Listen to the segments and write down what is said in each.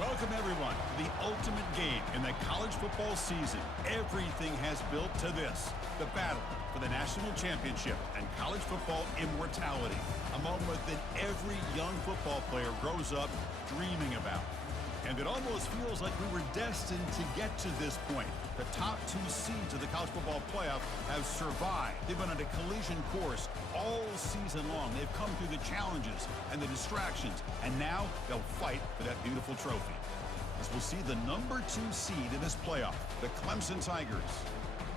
Welcome, everyone, to the ultimate game in the college football season. Everything has built to this, the battle for the national championship and college football immortality, a moment that every young football player grows up dreaming about. And it almost feels like we were destined to get to this point. The top two seeds of the college football playoff have survived. They've been on a collision course all season long. They've come through the challenges and the distractions, and now they'll fight for that beautiful trophy. As we'll see the number 2 seed in this playoff, the Clemson Tigers,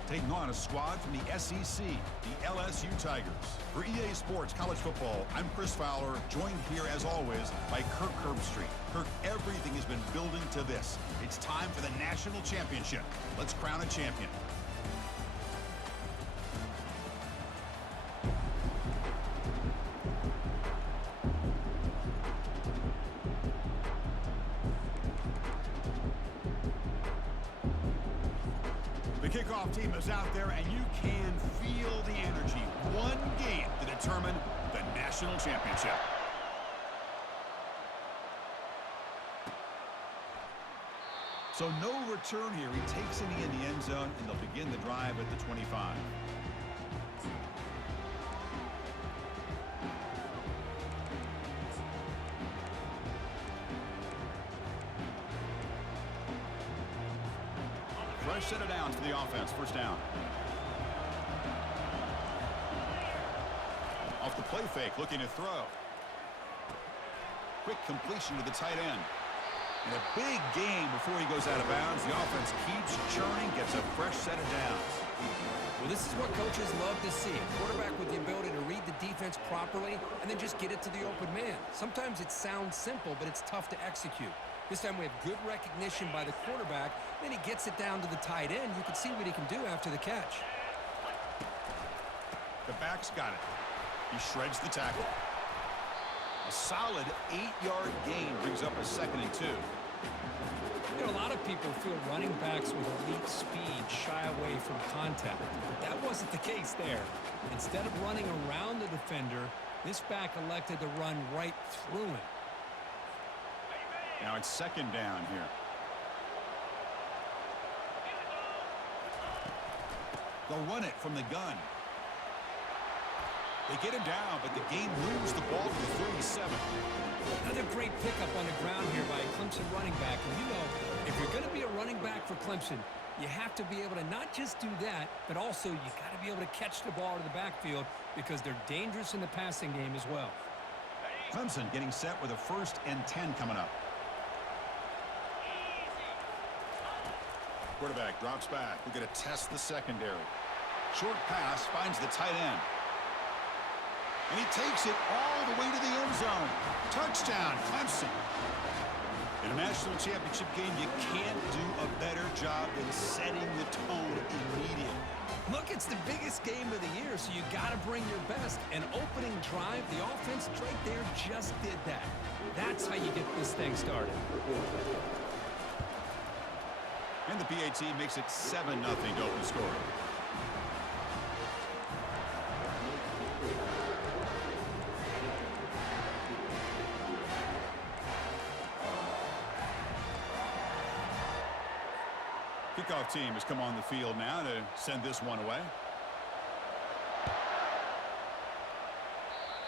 taking on a squad from the SEC, the LSU Tigers. For EA Sports College Football, I'm Chris Fowler, joined here as always by Kirk Herbstreit. Kirk, everything has been building to this. It's time for the national championship. Let's crown a champion. The kickoff team is out there, and you can feel the energy. One game to determine the national championship. So no return here. He takes it in the end zone, and they'll begin the drive at the 25. Fresh set of downs for the offense. First down. Off the play fake, looking to throw. Quick completion to the tight end. And a big game before he goes out of bounds. The offense keeps churning, gets a fresh set of downs. Well, this is what coaches love to see. A quarterback with the ability to read the defense properly and then just get it to the open man. Sometimes it sounds simple, but it's tough to execute. This time we have good recognition by the quarterback. Then he gets it down to the tight end. You can see what he can do after the catch. The back's got it. He shreds the tackle. A solid 8-yard gain brings up a 2nd and 2. You know, a lot of people feel running backs with elite speed shy away from contact. But that wasn't the case there. Instead of running around the defender, this back elected to run right through him. Now it's 2nd down here. They'll run it from the gun. They get him down, but the game moves the ball to the 37. Another great pickup on the ground here by a Clemson running back. And you know, if you're going to be a running back for Clemson, you have to be able to not just do that, but also you got to be able to catch the ball to the backfield because they're dangerous in the passing game as well. Clemson getting set with a 1st and 10 coming up. Quarterback drops back. We're going to test the secondary. Short pass finds the tight end. And he takes it all the way to the end zone. Touchdown, Clemson. In a national championship game, you can't do a better job than setting the tone immediately. Look, it's the biggest game of the year, so you got to bring your best. An opening drive, the offense right there just did that. That's how you get this thing started. And the PAT makes it 7-0 to open score. Kickoff team has come on the field now to send this one away.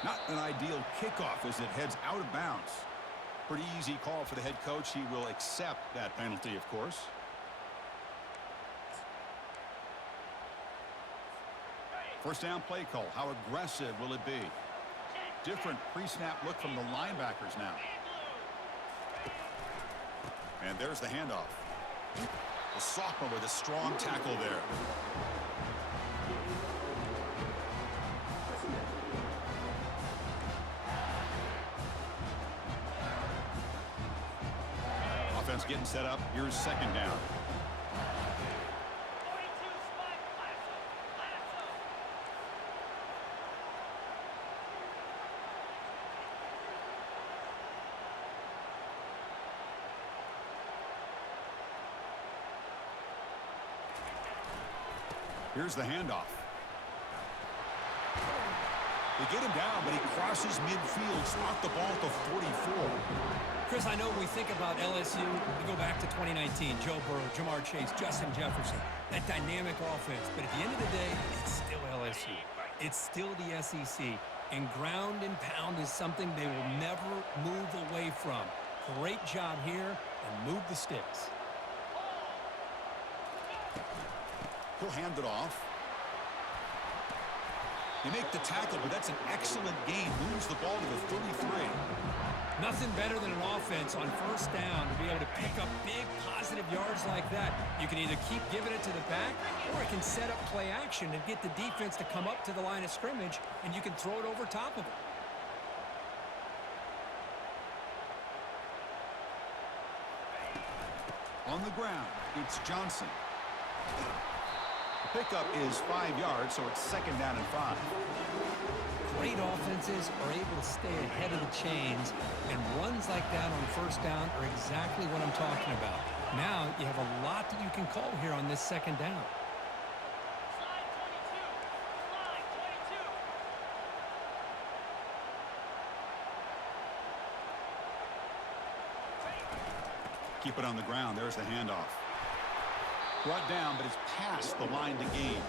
Not an ideal kickoff as it heads out of bounds. Pretty easy call for the head coach. He will accept that penalty, of course. First down play call. How aggressive will it be? Different pre-snap look from the linebackers now. And there's the handoff. The sophomore with a strong tackle there. Offense getting set up. Here's 2nd down. Here's the handoff. They get him down, but he crosses midfield, spot the ball at the 44. Chris, I know when we think about LSU, we go back to 2019, Joe Burrow, Jamar Chase, Justin Jefferson, that dynamic offense. But at the end of the day, it's still LSU. It's still the SEC. And ground and pound is something they will never move away from. Great job here, and move the sticks. He'll hand it off. They make the tackle, but that's an excellent gain. Moves the ball to the 33. Nothing better than an offense on first down to be able to pick up big positive yards like that. You can either keep giving it to the back, or it can set up play action and get the defense to come up to the line of scrimmage, and you can throw it over top of it. On the ground, it's Johnson. The pickup is 5 yards, so it's 2nd down and 5. Great offenses are able to stay ahead of the chains, and runs like that on first down are exactly what I'm talking about. Now you have a lot that you can call here on this 2nd down. Keep it on the ground. There's the handoff. Brought down, but it's past the line to gain.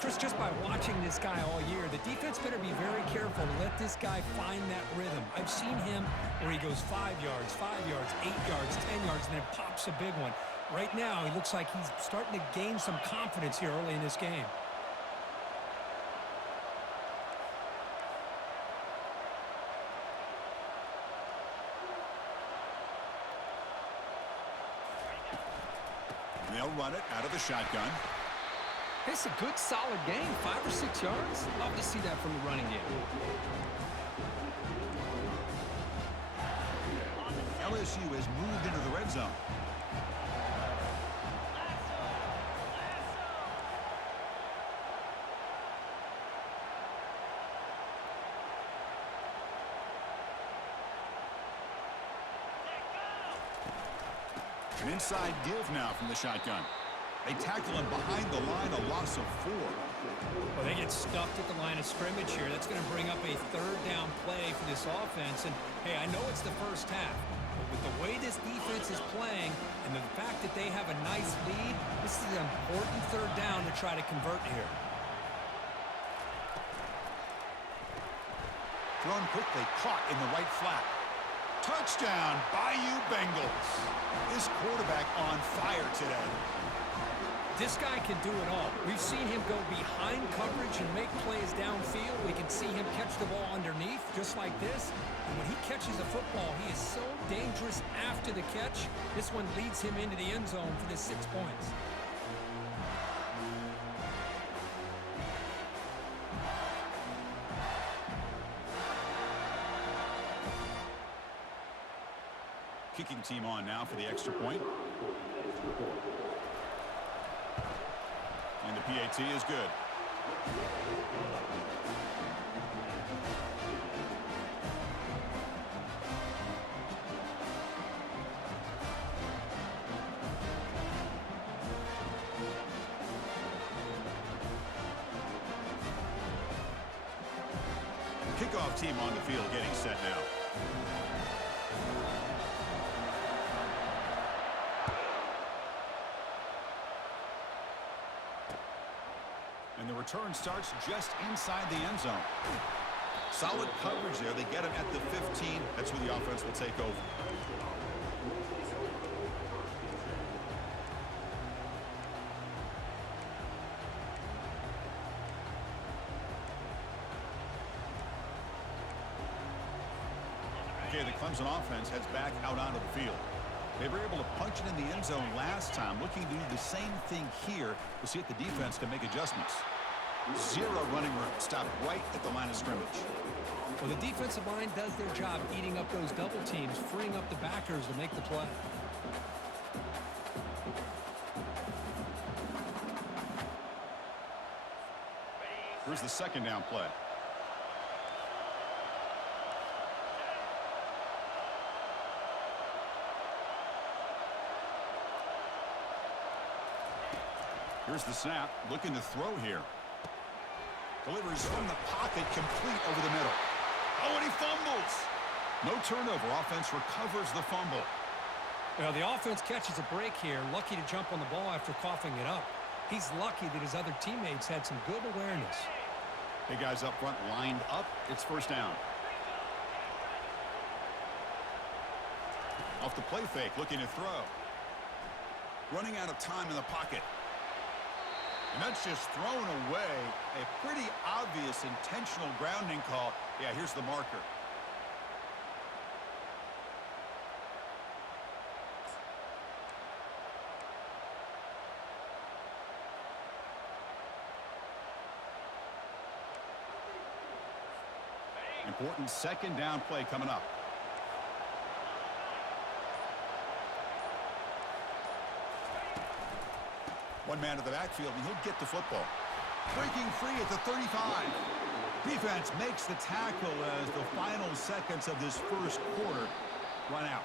Chris, just by watching this guy all year, the defense better be very careful to let this guy find that rhythm. I've seen him where he goes 5 yards, 8 yards, 10 yards, and then pops a big one. Right now, he looks like he's starting to gain some confidence here early in this game. They'll run it out of the shotgun. It's a good, solid game, 5 or 6 yards. Love to see that from the running game. LSU has moved into the red zone. An inside give now from the shotgun. They tackle him behind the line, a loss of 4. Well, they get stuffed at the line of scrimmage here. That's going to bring up a 3rd down play for this offense. And, hey, I know it's the first half, but with the way this defense is playing and the fact that they have a nice lead, this is an important 3rd down to try to convert here. Thrown quickly, caught in the right flat. Touchdown, Bayou Bengals. This quarterback on fire today. This guy can do it all. We've seen him go behind coverage and make plays downfield. We can see him catch the ball underneath, just like this. And when he catches a football, he is so dangerous after the catch. This one leads him into the end zone for the 6 points. Kicking team on now for the extra point. And the PAT is good. Kickoff team on the field getting set now. And the return starts just inside the end zone. Solid coverage there. They get him at the 15. That's where the offense will take over. Okay, the Clemson offense heads back out onto the field. They were able to punch it in the end zone last time. Looking to do the same thing here. We'll see if the defense can make adjustments. 0 running room. Stop right at the line of scrimmage. Well, the defensive line does their job eating up those double teams, freeing up the backers to make the play. Here's the 2nd down play. Here's the snap, looking to throw here. Delivers from the pocket, complete over the middle. Oh, and he fumbles. No turnover. Offense recovers the fumble. Well, the offense catches a break here, lucky to jump on the ball after coughing it up. He's lucky that his other teammates had some good awareness. The guys up front lined up. It's first down. Off the play fake, looking to throw. Running out of time in the pocket. And that's just thrown away. A pretty obvious intentional grounding call. Yeah, here's the marker. Important second down play coming up. One man to the backfield, and he'll get the football. Breaking free at the 35. Defense makes the tackle as the final seconds of this first quarter run out.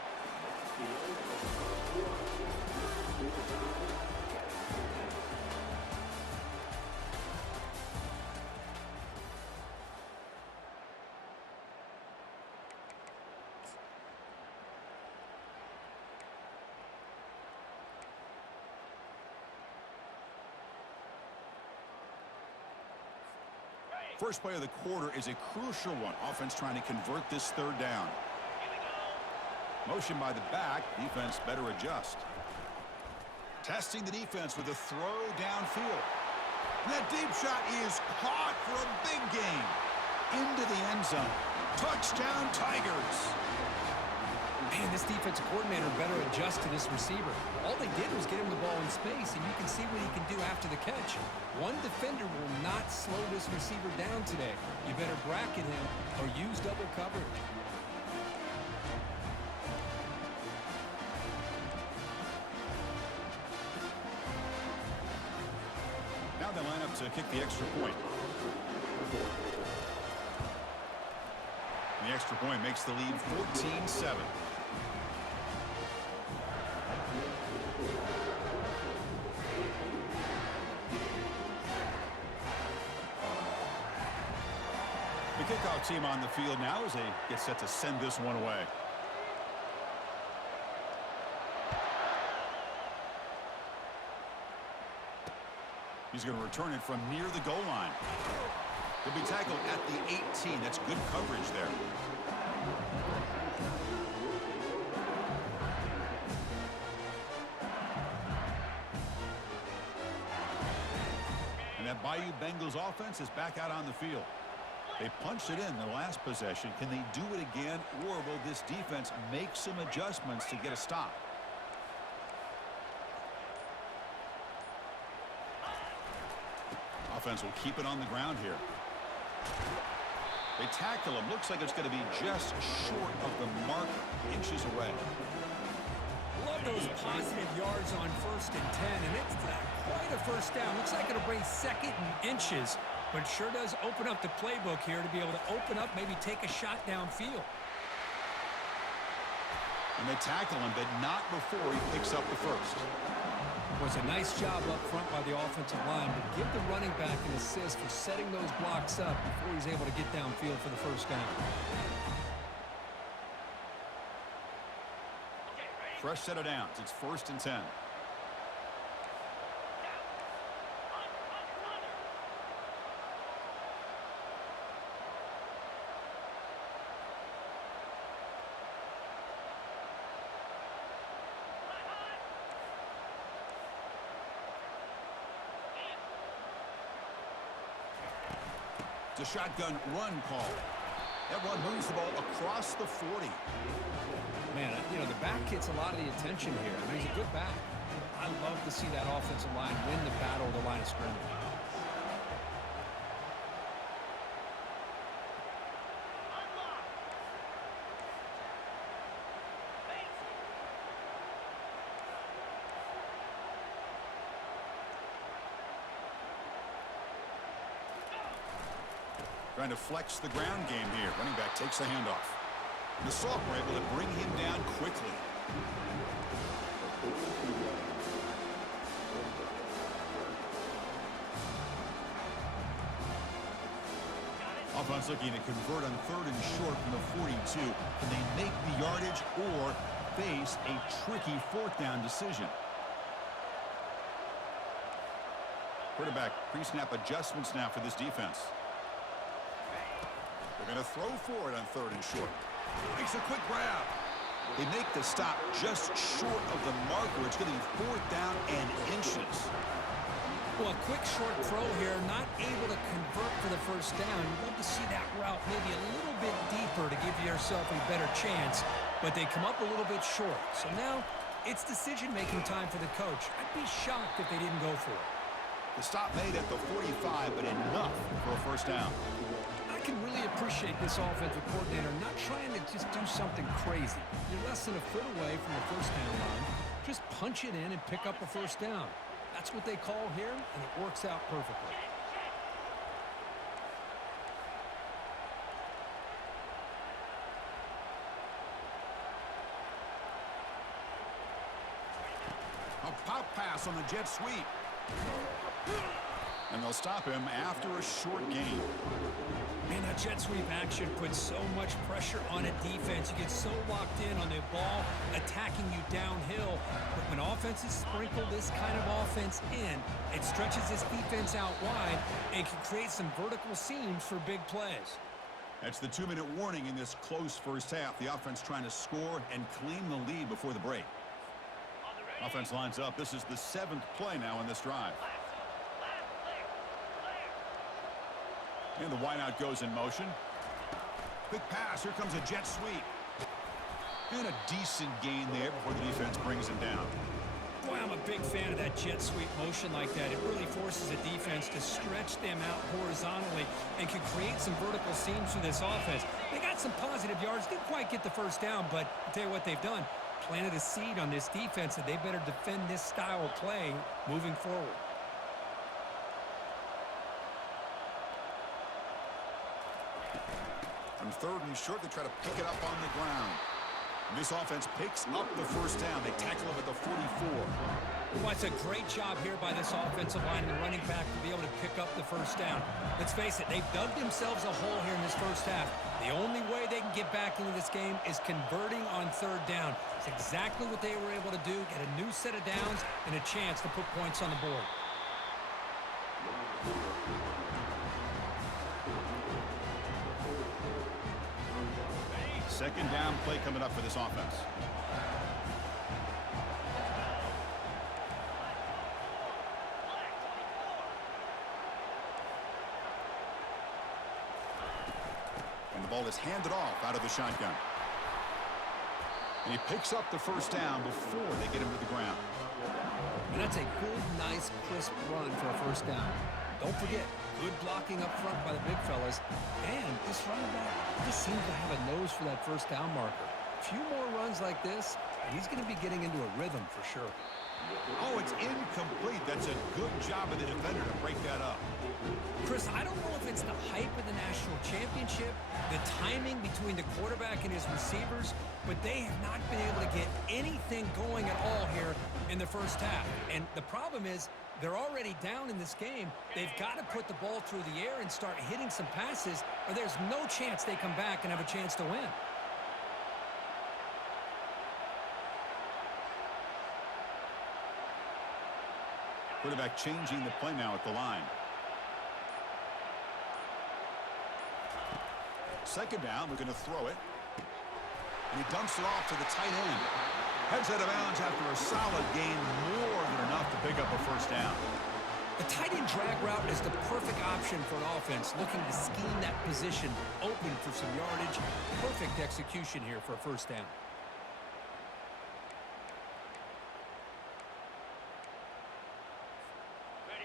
First play of the quarter is a crucial one. Offense trying to convert this third down. Motion by the back. Defense better adjust. Testing the defense with a throw downfield. And that deep shot is caught for a big gain. Into the end zone. Touchdown, Tigers. Man, this defensive coordinator better adjust to this receiver. All they did was get him the ball in space, and you can see what he can do after the catch. One defender will not slow this receiver down today. You better bracket him or use double coverage. Now they line up to kick the extra point. The extra point makes the lead 14-7. The kickoff team on the field now as they get set to send this one away. He's going to return it from near the goal line. He'll be tackled at the 18. That's good coverage there. And that Bayou Bengals offense is back out on the field. They punched it in the last possession. Can they do it again, or will this defense make some adjustments to get a stop? Offense will keep it on the ground here. They tackle him. Looks like it's going to be just short of the mark, inches away. Love those positive yards on 1st and 10, and it's quite a first down. Looks like it'll bring second and inches, but sure does open up the playbook here to be able to open up, maybe take a shot downfield. And they tackle him, but not before he picks up the first. Was a nice job up front by the offensive line, but give the running back an assist for setting those blocks up before he's able to get downfield for the first down. Fresh set of downs. It's 1st and 10. The shotgun run call. That run moves the ball across the 40. Man, you know, the back gets a lot of the attention here. I mean, he's a good back. I love to see that offensive line win the battle of the line of scrimmage. Trying to flex the ground game here. Running back takes the handoff. The Sophomore able to bring him down quickly. Offense looking to convert on 3rd and short from the 42. Can they make the yardage or face a tricky 4th down decision? Quarterback pre-snap adjustments now for this defense. They're going to throw for it on 3rd and short. Makes a quick grab. They make the stop just short of the marker. It's getting 4th down and inches. Well, a quick short throw here, not able to convert for the 1st down. You'd love to see that route maybe a little bit deeper to give yourself a better chance, but they come up a little bit short. So now it's decision-making time for the coach. I'd be shocked if they didn't go for it. The stop made at the 45, but enough for a 1st down. I can really appreciate this offensive coordinator not trying to just do something crazy. You're less than a foot away from the 1st down line. Just punch it in and pick up a 1st down. That's what they call here, and it works out perfectly. A pop pass on the jet sweep. And they'll stop him after a short gain. Man, that jet sweep action puts so much pressure on a defense. You get so locked in on the ball attacking you downhill. But when offenses sprinkle this kind of offense in, it stretches this defense out wide and can create some vertical seams for big plays. That's the 2-minute warning in this close 1st half. The offense trying to score and claim the lead before the break. Offense lines up. This is the 7th play now in this drive. And the wideout goes in motion. Quick pass. Here comes a jet sweep. And a decent gain there before the defense brings him down. Boy, I'm a big fan of that jet sweep motion like that. It really forces a defense to stretch them out horizontally and can create some vertical seams for this offense. They got some positive yards. Didn't quite get the 1st down, but I'll tell you what they've done. Planted a seed on this defense that they better defend this style of play moving forward. On 3rd and short, they try to pick it up on the ground. And this offense picks up the 1st down. They tackle him at the 44. Well, it's a great job here by this offensive line and the running back to be able to pick up the 1st down. Let's face it, they've dug themselves a hole here in this 1st half. The only way they can get back into this game is converting on 3rd down. It's exactly what they were able to do, get a new set of downs and a chance to put points on the board. Second down play coming up for this offense. And the ball is handed off out of the shotgun. And he picks up the 1st down before they get him to the ground. And that's a good, nice, crisp run for a 1st down. Don't forget, good blocking up front by the big fellas. And this running back just seems to have a nose for that 1st down marker. A few more runs like this, and he's going to be getting into a rhythm for sure. Oh, it's incomplete. That's a good job of the defender to break that up. Chris, I don't know if it's the hype of the national championship, the timing between the quarterback and his receivers, but they have not been able to get anything going at all here in the 1st half. And the problem is, they're already down in this game. They've got to put the ball through the air and start hitting some passes, or there's no chance they come back and have a chance to win. Quarterback changing the play now at the line. Second down, we're going to throw it. And he dumps it off to the tight end. Heads out of bounds after a solid gain, more than enough to pick up a 1st down. The tight end drag route is the perfect option for an offense looking to scheme that position open for some yardage. Perfect execution here for a 1st down.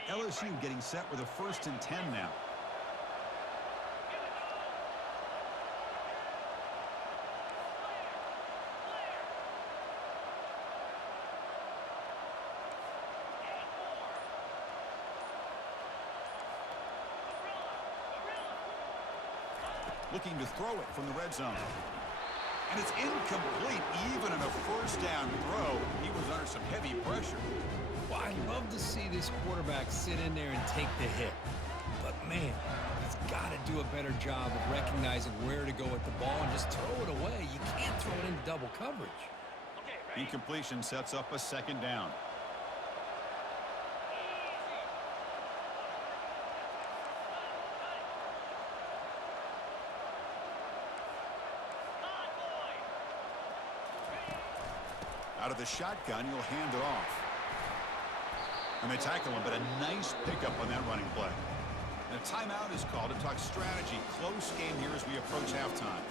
LSU getting set with a 1st and 10 now. Looking to throw it from the red zone. And it's incomplete even in a 1st down throw. He was under some heavy pressure. Well, I love to see this quarterback sit in there and take the hit. But, man, he's got to do a better job of recognizing where to go with the ball and just throw it away. You can't throw it into double coverage. Incompletion sets up a second down. Out of the shotgun, you'll hand it off. And they tackle him, but a nice pickup on that running play. And a timeout is called to talk strategy. Close game here as we approach halftime.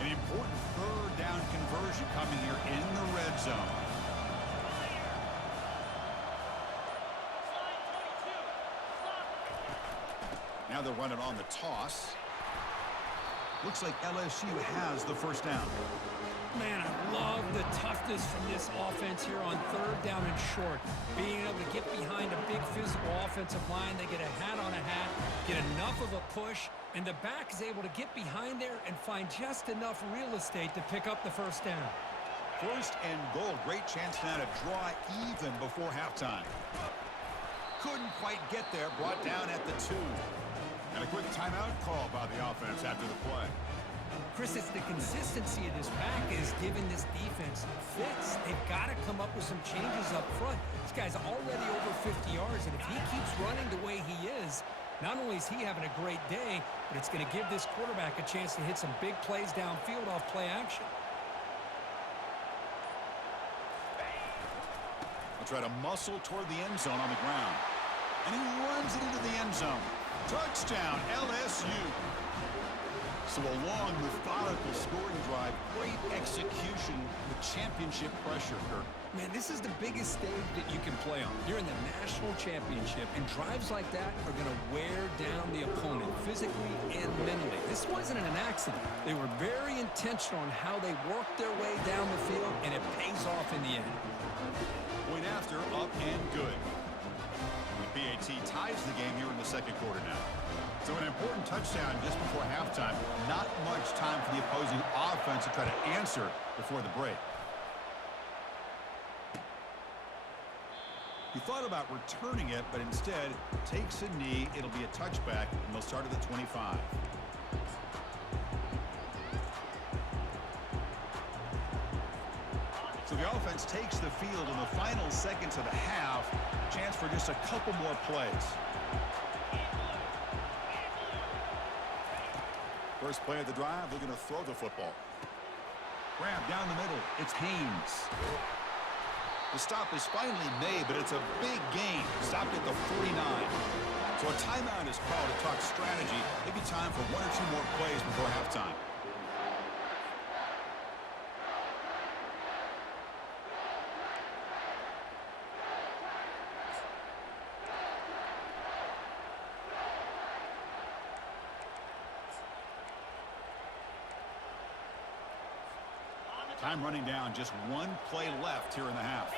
An important third down conversion coming here in the red zone. Now they're running on the toss. Looks like LSU has the first down. Man, I love the toughness from this offense here on third down and short. Being able to get behind a big physical offensive line. They get a hat on a hat, get enough of a push, and the back is able to get behind there and find just enough real estate to pick up the first down. First and goal. Great chance now to draw even before halftime. Couldn't quite get there. Brought down at the 2. And a quick timeout call by the offense after the play. Chris, it's the consistency of this back is giving this defense fits. They've got to come up with some changes up front. This guy's already over 50 yards, and if he keeps running the way he is, not only is he having a great day, but it's going to give this quarterback a chance to hit some big plays downfield off play action. He'll try to muscle toward the end zone on the ground. And he runs it into the end zone. Touchdown, LSU. So a long, methodical scoring drive. Great execution with championship pressure, Kirk. Man, this is the biggest stage that you can play on. You're in the national championship, and drives like that are going to wear down the opponent physically and mentally. This wasn't an accident. They were very intentional on how they worked their way down the field, and it pays off in the end. Point after, up and good. The PAT ties the game here in the second quarter now. So an important touchdown just before halftime. Not much time for the opposing offense to try to answer before the break. He thought about returning it, but instead takes a knee. It'll be a touchback, and they'll start at the 25. So the offense takes the field in the final seconds of the half. Chance for just a couple more plays. First play of the drive, they're going to throw the football. Grab down the middle. It's Haynes. The stop is finally made, but it's a big gain. Stopped at the 49. So a timeout is called to talk strategy. Maybe time for one or two more plays before halftime. Time running down, just one play left here in the half.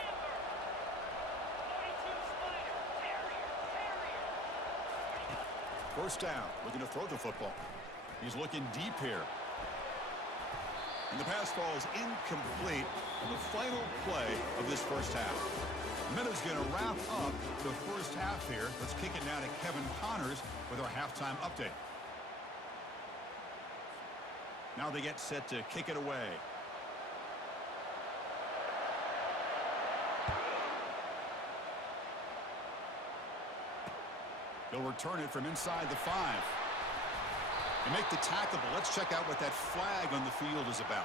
First down, looking to throw the football. He's looking deep here. And the pass falls incomplete on the final play of this first half. And that is going to wrap up the first half here. Let's kick it now to Kevin Connors with our halftime update. Now they get set to kick it away. They'll return it from inside the 5. And make the tackle, but let's check out what that flag on the field is about.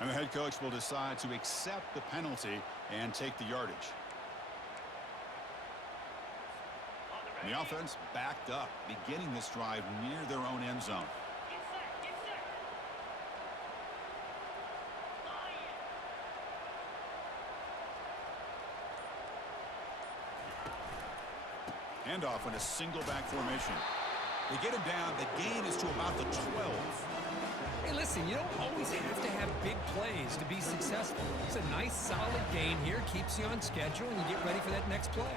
And the head coach will decide to accept the penalty and take the yardage. And the offense backed up, beginning this drive near their own end zone. Handoff in a single back formation. They get him down. The gain is to about the 12. Hey, listen, you don't always have to have big plays to be successful. It's a nice, solid gain here. Keeps you on schedule, and you get ready for that next play.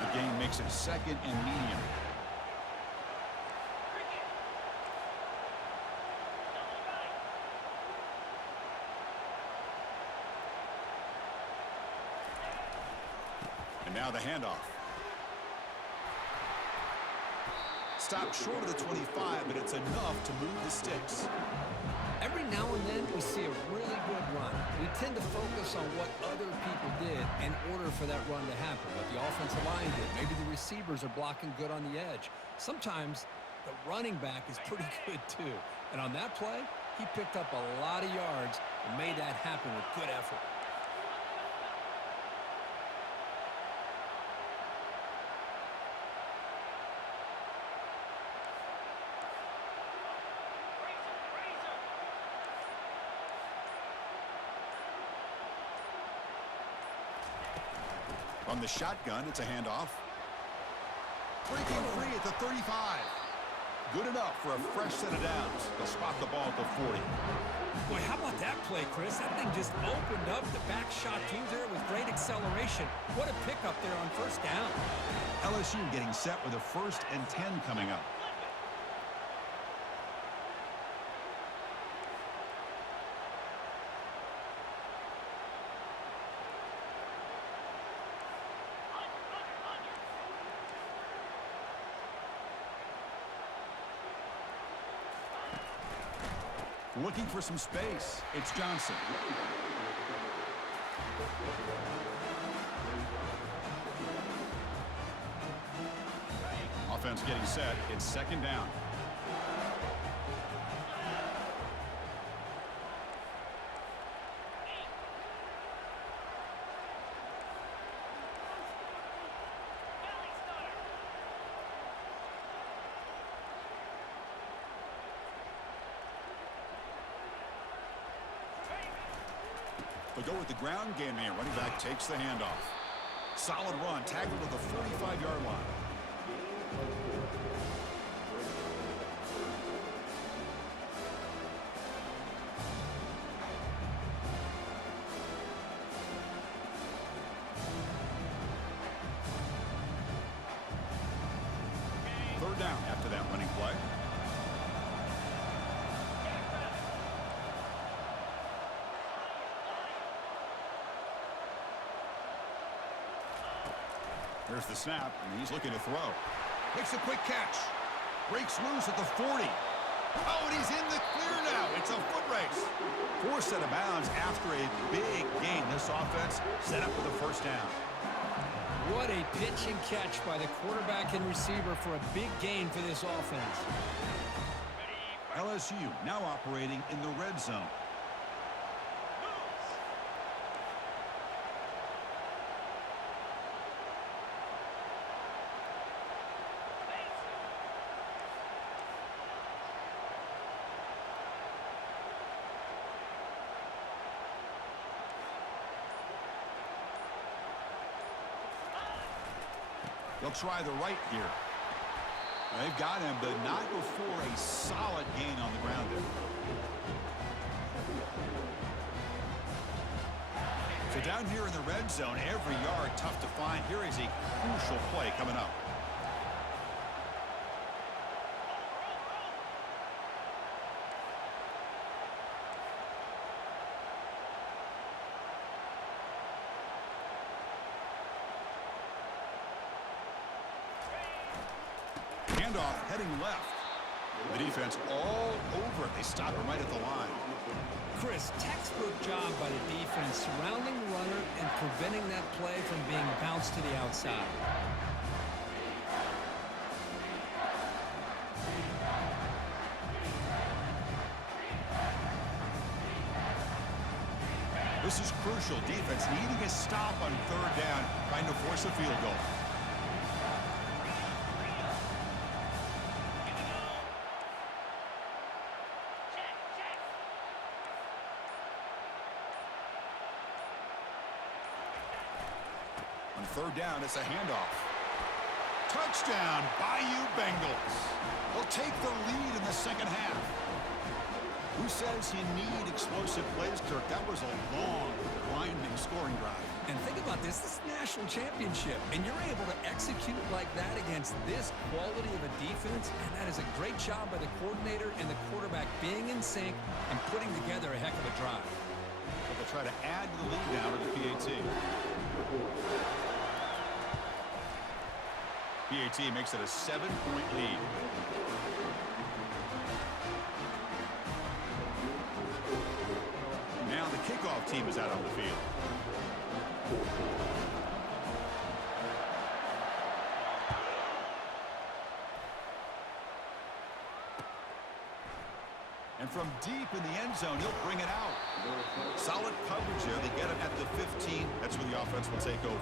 The gain makes it second and medium. Now the handoff. Stopped short of the 25, but it's enough to move the sticks. Every now and then we see a really good run. We tend to focus on what other people did in order for that run to happen. What the offensive line did. Maybe the receivers are blocking good on the edge. Sometimes the running back is pretty good too. And on that play, he picked up a lot of yards and made that happen with good effort. From the shotgun, it's a handoff. Breaking free at the 35. Good enough for a fresh set of downs. They'll spot the ball at the 40. Boy, how about that play, Chris? That thing just opened up. The back shot through there with great acceleration. What a pickup there on first down. LSU getting set with a 1st and 10 coming up. Looking for some space. It's Johnson. Offense getting set. It's 2nd down. They'll go with the ground game here. Running back takes the handoff. Solid run. Tackled to the 45-yard line. Third down after that running play. Here's the snap, and he's looking to throw. Makes a quick catch. Breaks loose at the 40. Oh, and he's in the clear now. It's a foot race. 4 set of bounds after a big gain. This offense set up with a 1st down. What a pitch and catch by the quarterback and receiver for a big gain for this offense. LSU now operating in the red zone. They'll try the right here. They've got him, but not before a solid gain on the ground there. So down here in the red zone, every yard tough to find. Here is a crucial play coming up. Handoff heading left. The defense all over it. They stop him right at the line. Chris, textbook job by the defense surrounding the runner and preventing that play from being bounced to the outside. This is crucial. Defense needing a stop on 3rd down, trying to force a field goal. On 3rd down, it's a handoff. Touchdown, Bayou Bengals. They'll take the lead in the 2nd half. Who says you need explosive plays, Kirk? That was a long, grinding scoring drive. And think about this. This is a national championship, and you're able to execute like that against this quality of a defense, and that is a great job by the coordinator and the quarterback being in sync and putting together a heck of a drive. So they'll try to add to the lead now to the PAT. PAT makes it a 7-point lead. Now the kickoff team is out on the field. And from deep in the end zone, he'll bring it out. Solid coverage there. They get him at the 15. That's where the offense will take over.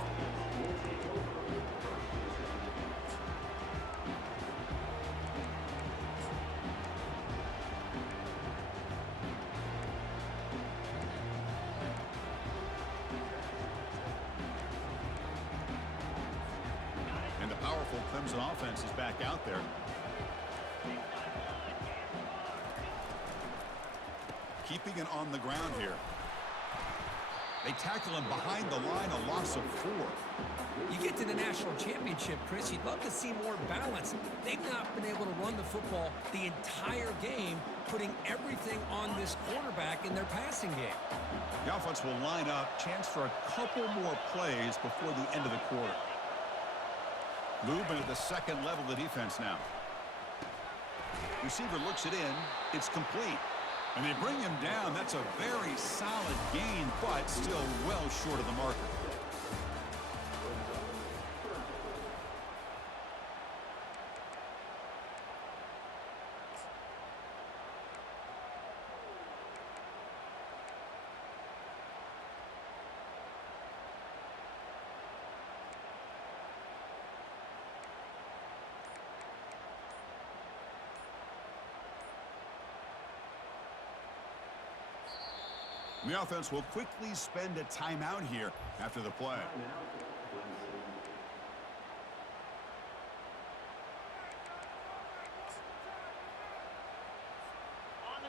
And the powerful Clemson offense is back out there. Keeping it on the ground here. They tackle him behind the line, a loss of 4. You get to the national championship, Chris, you'd love to see more balance. They've not been able to run the football the entire game, putting everything on this quarterback in their passing game. The offense will line up, chance for a couple more plays before the end of the quarter. Movement at the second level of the defense now. Receiver looks it in. It's complete. And they bring him down. That's a very solid gain, but still well short of the marker. The offense will quickly spend a timeout here after the play.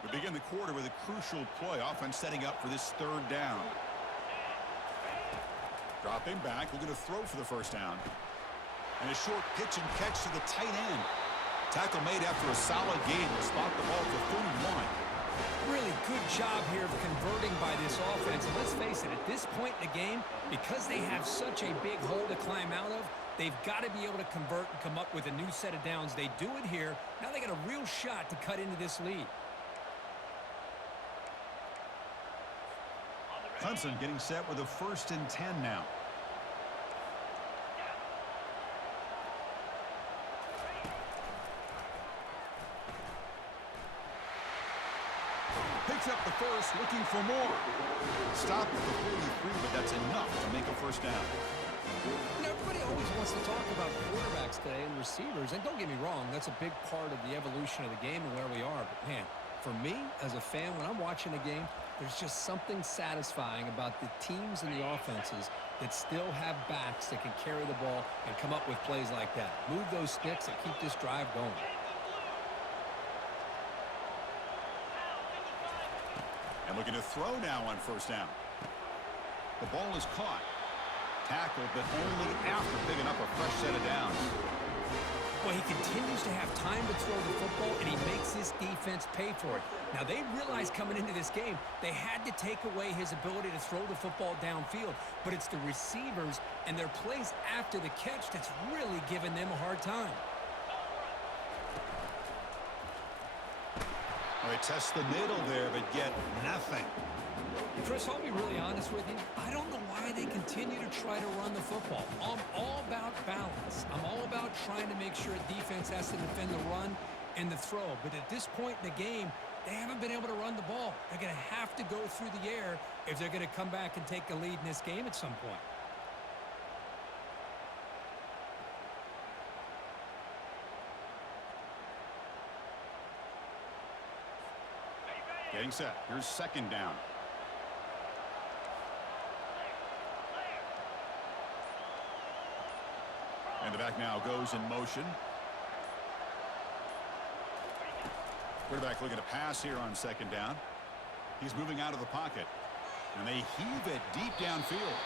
We begin the quarter with a crucial play. Offense setting up for this 3rd down. Dropping back, looking to throw for the first down. And a short pitch and catch to the tight end. Tackle made after a solid gain. Will spot the ball for 31. Really good job here of converting by this offense. And let's face it, at this point in the game, because they have such a big hole to climb out of, they've got to be able to convert and come up with a new set of downs. They do it here. Now they got a real shot to cut into this lead. Clemson getting set with a 1st and 10 now. Picks up the first, looking for more. Stop at the 43, but that's enough to make a first down. You know, everybody always wants to talk about quarterbacks today and receivers, and don't get me wrong, that's a big part of the evolution of the game and where we are. But, man, for me, as a fan, when I'm watching a game, there's just something satisfying about the teams and the offenses that still have backs that can carry the ball and come up with plays like that. Move those sticks and keep this drive going. And looking to throw now on first down. The ball is caught. Tackled, but only after picking up a fresh set of downs. Well, he continues to have time to throw the football, and he makes this defense pay for it. Now, they realized coming into this game, they had to take away his ability to throw the football downfield. But it's the receivers and their plays after the catch that's really giving them a hard time. Well, they test the middle there, but get nothing. Chris, I'll be really honest with you. I don't know why they continue to try to run the football. I'm all about balance. I'm all about trying to make sure a defense has to defend the run and the throw. But at this point in the game, they haven't been able to run the ball. They're going to have to go through the air if they're going to come back and take the lead in this game at some point. Getting set. Here's second down. And the back now goes in motion. Quarterback looking to pass here on second down. He's moving out of the pocket. And they heave it deep downfield.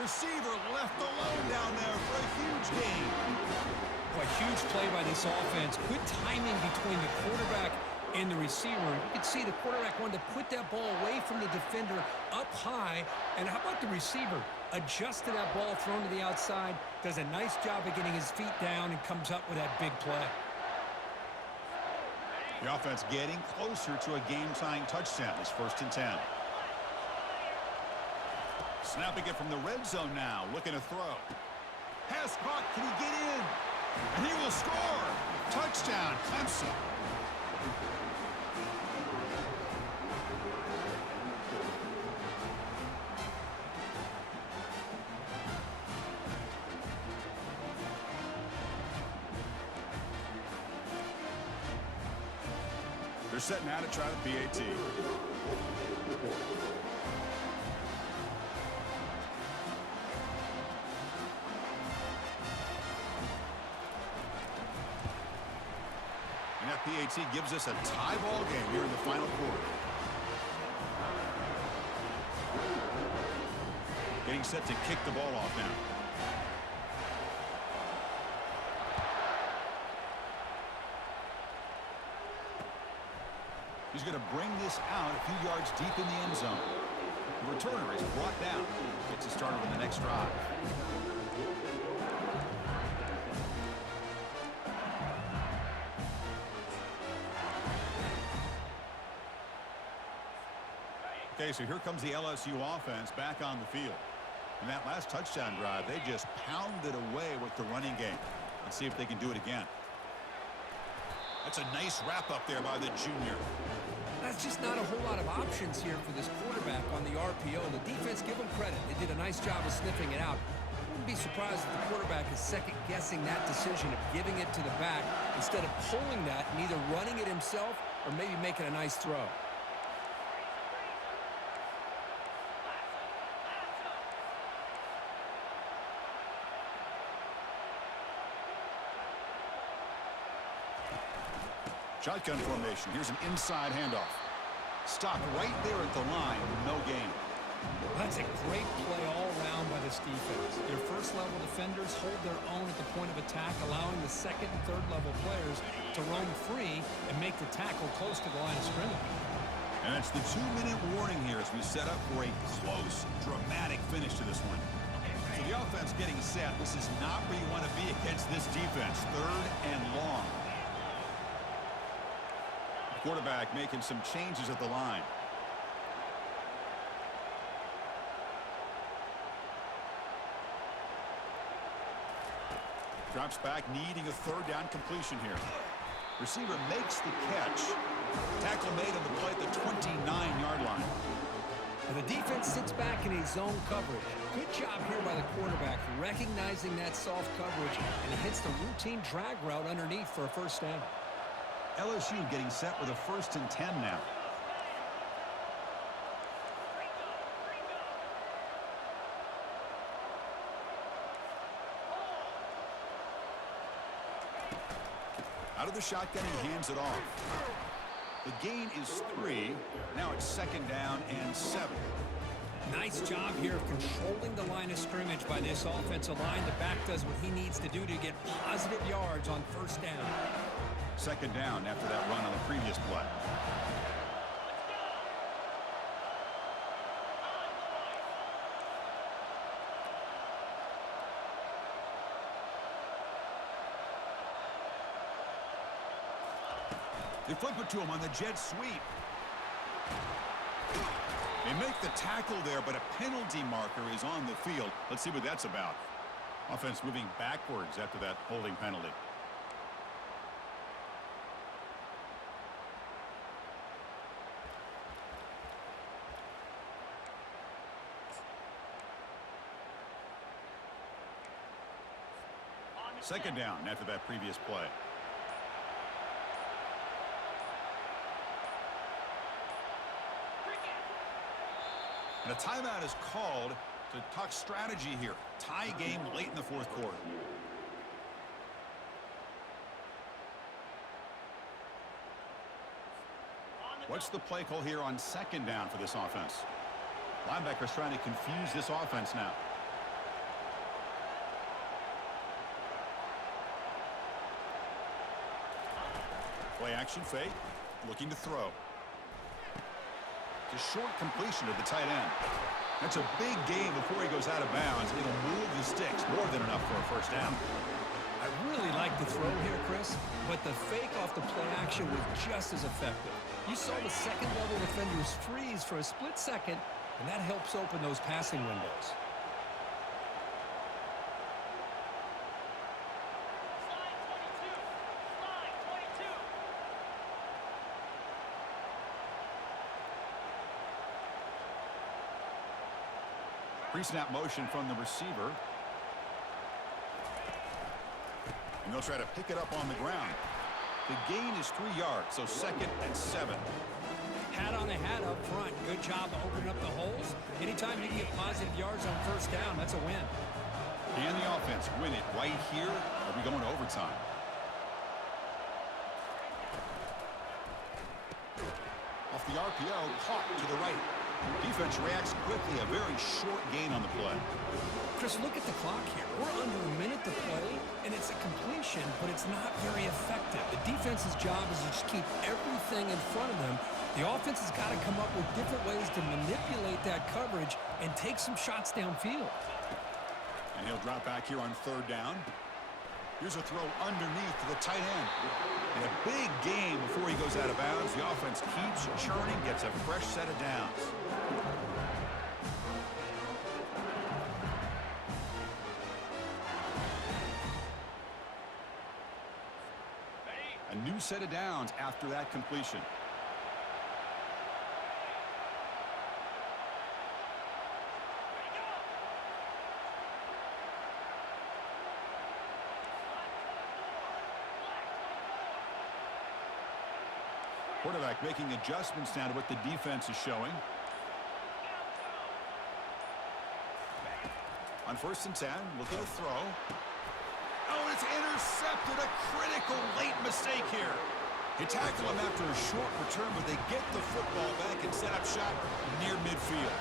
Receiver left alone down there for a huge gain. A huge play by this offense. Good timing between the quarterback in the receiver. You can see the quarterback wanted to put that ball away from the defender up high. And how about the receiver? Adjusted that ball thrown to the outside, does a nice job of getting his feet down, and comes up with that big play. The offense getting closer to a game-tying touchdown. It's 1st and 10. Snapping it from the red zone now, looking to throw. Pass caught, can he get in? And he will score! Touchdown, Clemson. They're setting out to try the PAT. And that PAT gives us a tie ball game here in the final quarter. Getting set to kick the ball off now. He's going to bring this out a few yards deep in the end zone. The returner is brought down. Gets us started on the next drive. Okay, so here comes the LSU offense back on the field. In that last touchdown drive, they just pounded away with the running game. Let's see if they can do it again. That's a nice wrap up there by the junior. That's just not a whole lot of options here for this quarterback on the RPO. The defense, give them credit. They did a nice job of sniffing it out. Wouldn't be surprised if the quarterback is second-guessing that decision of giving it to the back instead of pulling that and either running it himself or maybe making a nice throw. Shotgun formation. Here's an inside handoff. Stopped right there at the line. No gain. That's a great play all around by this defense. Their first-level defenders hold their own at the point of attack, allowing the second and third-level players to roam free and make the tackle close to the line of scrimmage. And it's the 2-minute warning here as we set up for a close, dramatic finish to this one. So the offense getting set. This is not where you want to be against this defense. 3rd and long. Quarterback making some changes at the line. Drops back, needing a 3rd down completion here. Receiver makes the catch. Tackle made on the play at the 29-yard line. And the defense sits back in a zone coverage. Good job here by the quarterback, recognizing that soft coverage, and he hits the routine drag route underneath for a 1st down. LSU getting set with a 1st and 10 now. Out of the shotgun, he hands it off. The gain is 3. Now it's 2nd down and 7. Nice job here of controlling the line of scrimmage by this offensive line. The back does what he needs to do to get positive yards on 1st down. 2nd down after that run on the previous play. They flip it to him on the jet sweep. They make the tackle there, but a penalty marker is on the field. Let's see what that's about. Offense moving backwards after that holding penalty. Second down after that previous play. And a timeout is called to talk strategy here. Tie game late in the 4th quarter. What's the play call here on 2nd down for this offense? Linebackers trying to confuse this offense now. Play action fake. looking to throw. A short completion to the tight end. That's a big gain before he goes out of bounds. It'll move the sticks more than enough for a first down. I really like the throw here, Chris, but the fake off the play action was just as effective. You saw the second-level defenders freeze for a split second, and that helps open those passing windows. Pre-snap motion from the receiver. And they'll try to pick it up on the ground. The gain is 3 yards, so 2nd and 7. Hat on a hat up front. Good job of opening up the holes. Anytime you can get positive yards on first down, that's a win. Can the offense win it right here? Are we going to overtime? Off the RPO, caught to the right. Defense reacts quickly. A very short gain on the play. Chris, look at the clock here. We're under a minute to play, and it's a completion, but it's not very effective. The defense's job is to just keep everything in front of them. The offense has got to come up with different ways to manipulate that coverage and take some shots downfield. And he'll drop back here on 3rd down. Here's a throw underneath to the tight end. And a big gain before he goes out of bounds. The offense keeps churning, gets a fresh set of downs. A new set of downs after that completion. Quarterback making adjustments now to what the defense is showing. On 1st and 10, looking to throw. Oh, it's intercepted. A critical late mistake here. They tackle him after a short return, but they get the football back and set up shop near midfield.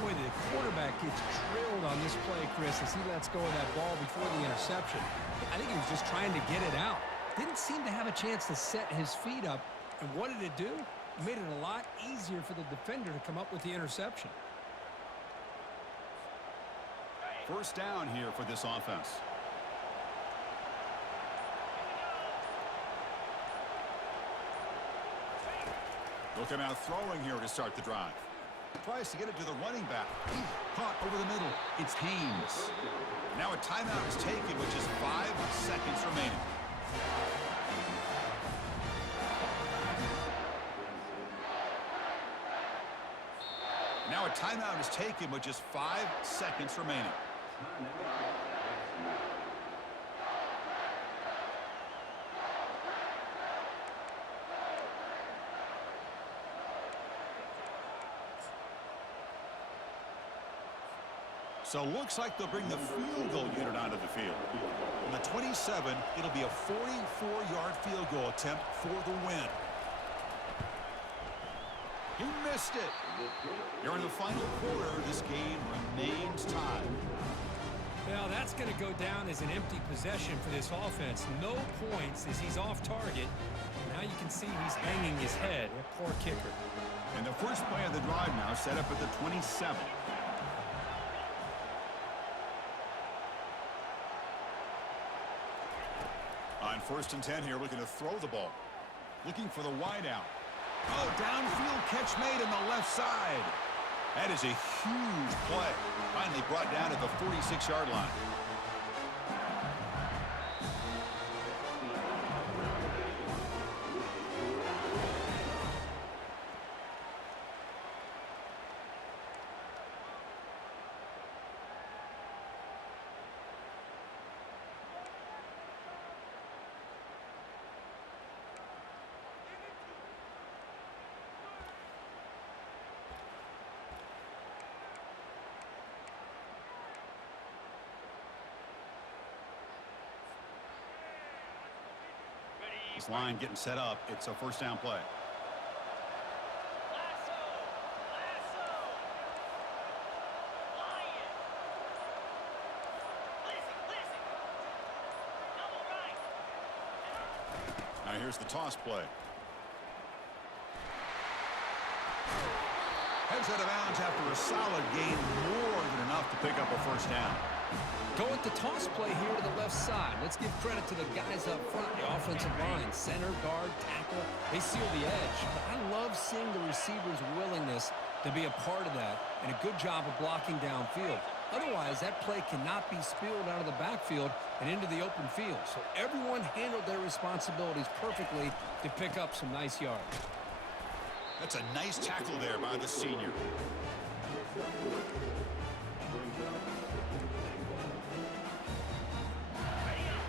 Boy, the quarterback gets drilled on this play, Chris, as he lets go of that ball before the interception. I think he was just trying to get it out. Didn't seem to have a chance to set his feet up. And what did it do? It made it a lot easier for the defender to come up with the interception. First down here for this offense. Looking out throwing here to start the drive. Tries to get it to the running back. Caught over the middle. It's Haynes. Now a timeout is taken with just 5 seconds remaining. Now a timeout is taken with just 5 seconds remaining. So looks like they'll bring the field goal unit onto the field. On the 27, it'll be a 44-yard field goal attempt for the win. He missed it. Here in the final quarter, this game remains tied. Well, that's going to go down as an empty possession for this offense. No points as he's off target. Now you can see he's hanging his head. A poor kicker. And the first play of the drive now set up at the 27. On 1st and 10 here, looking to throw the ball. Looking for the wide out. Oh, downfield catch made on the left side. That is a huge play. Finally brought down at the 46-yard line. This line getting set up. It's a first down play. Now here's the toss play. Heads out of bounds after a solid gain, more than enough to pick up a first down. Go with the toss play here to the left side. Let's give credit to the guys up front, the offensive line, center, guard, tackle. They seal the edge. But I love seeing the receiver's willingness to be a part of that and a good job of blocking downfield. Otherwise, that play cannot be spilled out of the backfield and into the open field. So everyone handled their responsibilities perfectly to pick up some nice yards. That's a nice tackle there by the senior.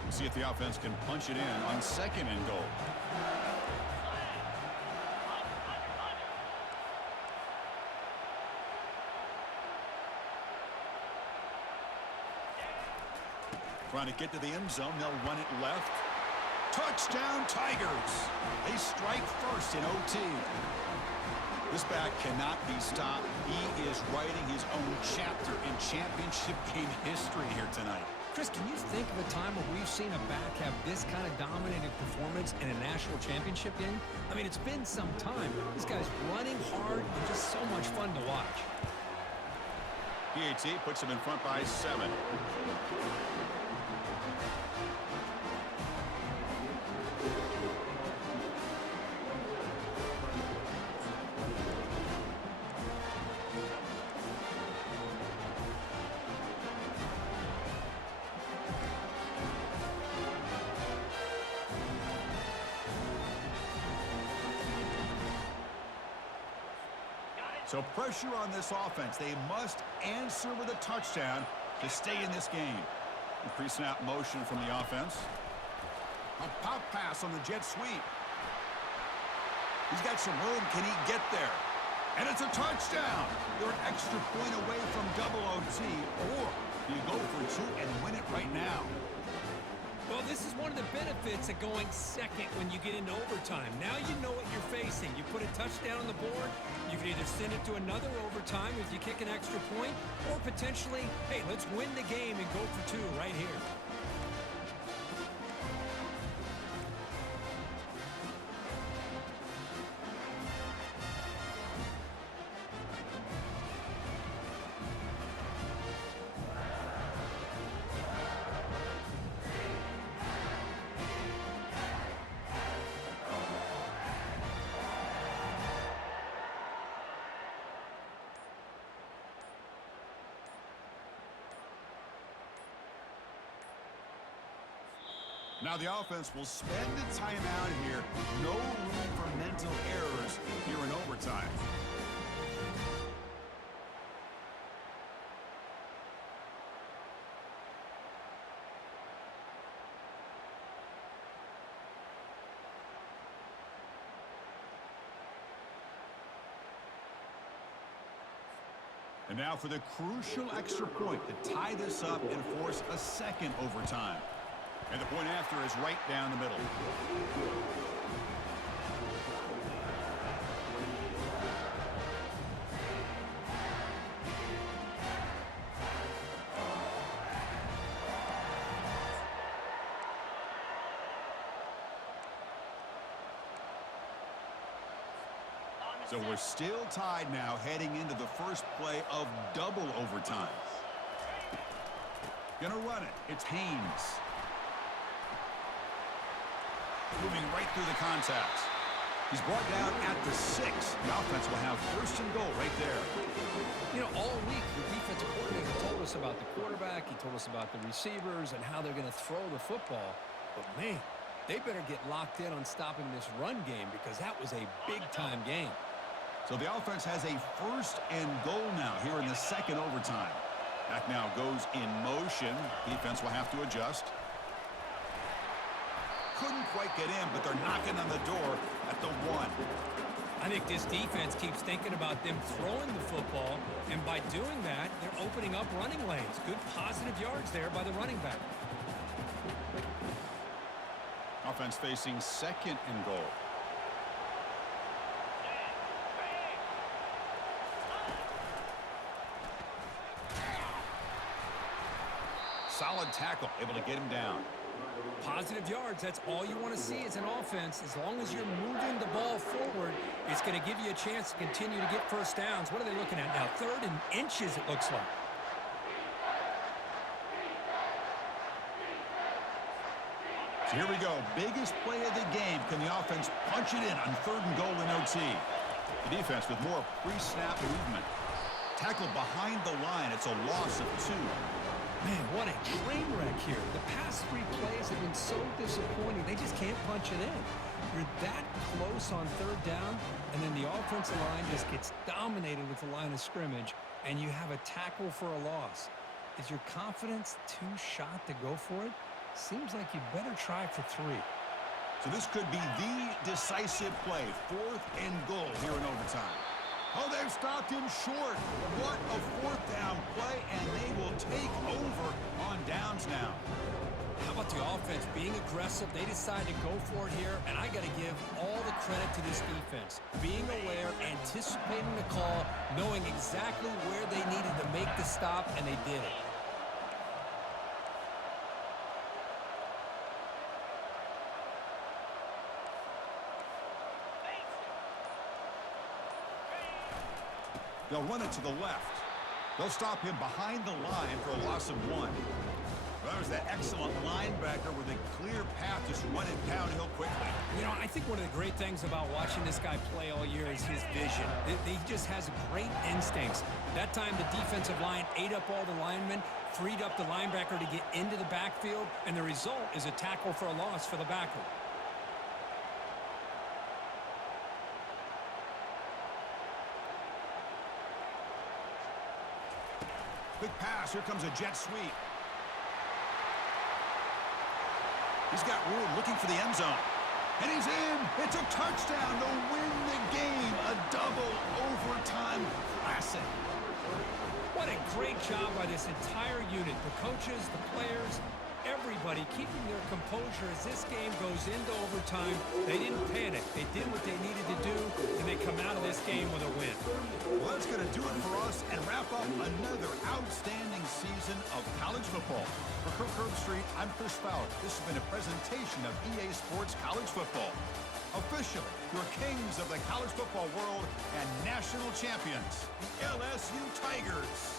See if the offense can punch it in on 2nd and goal. Trying to get to the end zone. They'll run it left. Touchdown, Tigers. They strike first in OT. This back cannot be stopped. He is writing his own chapter in championship game history here tonight. Chris, can you think of a time where we've seen a back have this kind of dominating performance in a national championship game? I mean, it's been some time. This guy's running hard and just so much fun to watch. PAT puts him in front by 7. So pressure on this offense. They must answer with a touchdown to stay in this game. A pre-snap motion from the offense. A pop pass on the jet sweep. He's got some room. Can he get there? And it's a touchdown. They're an extra point away from double OT. Or you go for 2 and win it right now. Well, this is one of the benefits of going second when you get into overtime. Now you know what you're facing. You put a touchdown on the board, you can either send it to another overtime if you kick an extra point, or potentially, hey, let's win the game and go for 2 right here. Now the offense will spend the timeout here. No room for mental errors here in overtime. And now for the crucial extra point to tie this up and force a 2nd overtime. And the point after is right down the middle. So we're still tied now heading into the first play of double overtime. Gonna run it. It's Haynes. Moving right through the contacts. He's brought down at the 6. The offense will have 1st and goal right there. You know, all week the defensive coordinator told us about the quarterback. He told us about the receivers and how they're going to throw the football. But, man, they better get locked in on stopping this run game because that was a big-time game. So the offense has a 1st and goal now here in the 2nd overtime. Back now goes in motion. Defense will have to adjust. Couldn't quite get in, but they're knocking on the door at the 1. I think this defense keeps thinking about them throwing the football, and by doing that, they're opening up running lanes. Good positive yards there by the running back. Offense facing 2nd and goal. Solid tackle, able to get him down. Positive yards, that's all you want to see as an offense. As long as you're moving the ball forward, it's going to give you a chance to continue to get first downs. What are they looking at now? 3rd and inches, it looks like. So here we go. Biggest play of the game. Can the offense punch it in on 3rd and goal in OT? The defense with more pre-snap movement. Tackle behind the line. It's a loss of 2. Man, what a train wreck here. The past 3 plays have been so disappointing. They just can't punch it in. You're that close on 3rd down, and then the offensive line just gets dominated with the line of scrimmage, and you have a tackle for a loss. Is your confidence too shot to go for it? Seems like you better try for 3. So this could be the decisive play. 4th and goal here in overtime. Oh, they've stopped him short. What a 4th down play, and they will take over on downs now. How about the offense being aggressive? They decide to go for it here, and I got to give all the credit to this defense. Being aware, anticipating the call, knowing exactly where they needed to make the stop, and they did it. They'll run it to the left. They'll stop him behind the line for a loss of 1. Well, there's that excellent linebacker with a clear path just running downhill quickly. You know, I think one of the great things about watching this guy play all year is his vision. He just has great instincts. That time the defensive line ate up all the linemen, freed up the linebacker to get into the backfield, and the result is a tackle for a loss for the backer. Quick pass. Here comes a jet sweep. He's got room looking for the end zone. And he's in. It's a touchdown to win the game. A double overtime classic. What a great job by this entire unit. The coaches, the players, everybody keeping their composure as this game goes into overtime. They didn't panic. They did what they needed to do, and they come out of this game with a win. Well, that's going to do it for us and wrap up another outstanding season of college football. For Kirk Herbstreit, I'm Chris Fowler. This has been a presentation of EA Sports College Football. Officially, your kings of the college football world and national champions, the LSU Tigers.